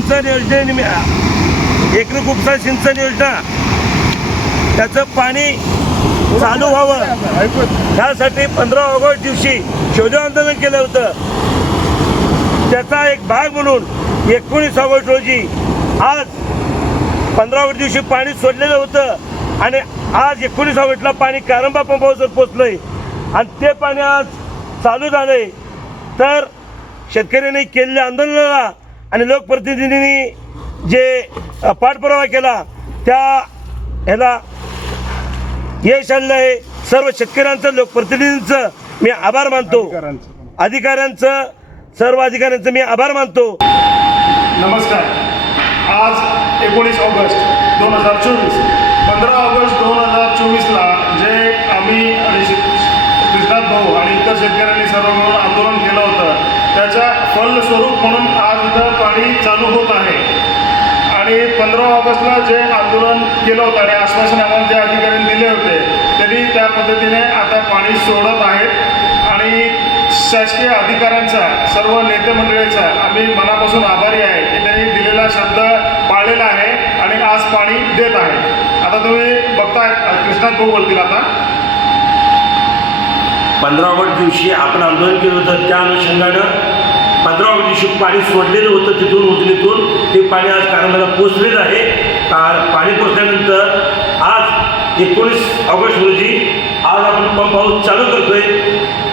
सिंचन योजने एकरूप उपसा सिंचन योजना त्याचं पाणी चालू व्हावं त्यासाठी 15 ऑगस्ट दिवशी शोध आंदोलन केलं होतं। त्याचा एक भाग म्हणून 19 ऑगस्ट रोजी आज 15 ऑगस्ट दिवशी पाणी सोडलेलं होतं आणि आज 19 ऑगस्टला पाणी कारंबा पंपावर पोचलंय आणि ते पाणी आज चालू झालंय। तर शेतकऱ्यांनी केलेल्या आंदोलनाला आणि लोकप्रतिनिधींनी जे पाठपुरावा केला त्या ह्याला यश आणलं आहे। सर्व शेतकऱ्यांचं लोकप्रतिनिधींचं मी आभार मानतो, अधिकाऱ्यांचं सर्व अधिकाऱ्यांचं मी आभार मानतो। नमस्कार। आज 19 ऑगस्ट 2024 15 ऑगस्ट 2024ला जे आम्ही कृष्णात भाऊ आणि इतर शेतकऱ्यांनी सर्व मिळून आंदोलन केलं होतं त्याच्या फलस्वरूप म्हणून आज इथं पाणी चालू होत आहे। आणि 15 ऑगस्टला जे आंदोलन केलं होतं आणि आश्वासन आम्हाला जे अधिकाऱ्यांनी दिले होते त्यांनी त्या पद्धतीने आता पाणी सोडत आहेत आणि शासकीय अधिकाऱ्यांचा सर्व नेते मंडळीचा आम्ही मनापासून आभारी आहे की त्यांनी दिलेला शब्द पाळलेला आहे आणि आज पाणी देत आहे। आता तुम्ही बघताय कृष्णात भाऊ बोलतील आता। 15 ऑगस्ट दिवशी आपण आंदोलन केलं होतं त्या अनुषंगानं 15 ऑगस्ट दिवशी पाणी सोडलेलं होतं तिथून उजनीतून ते पाणी आज कारंबाला पोचलेलं आहे। पाणी पोचल्यानंतर आज 19 ऑगस्ट रोजी आज आपण पंप हाऊस चालू करतोय।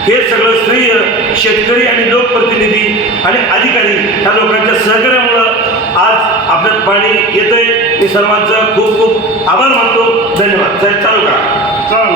हे सगळं श्रेय शेतकरी आणि लोकप्रतिनिधी आणि अधिकारी ह्या लोकांच्या सहकार्यामुळं आज आपल्यात पाणी येतंय। मी सर्वांचा खूप खूप आभार मानतो। धन्यवाद। चालू करा। चालू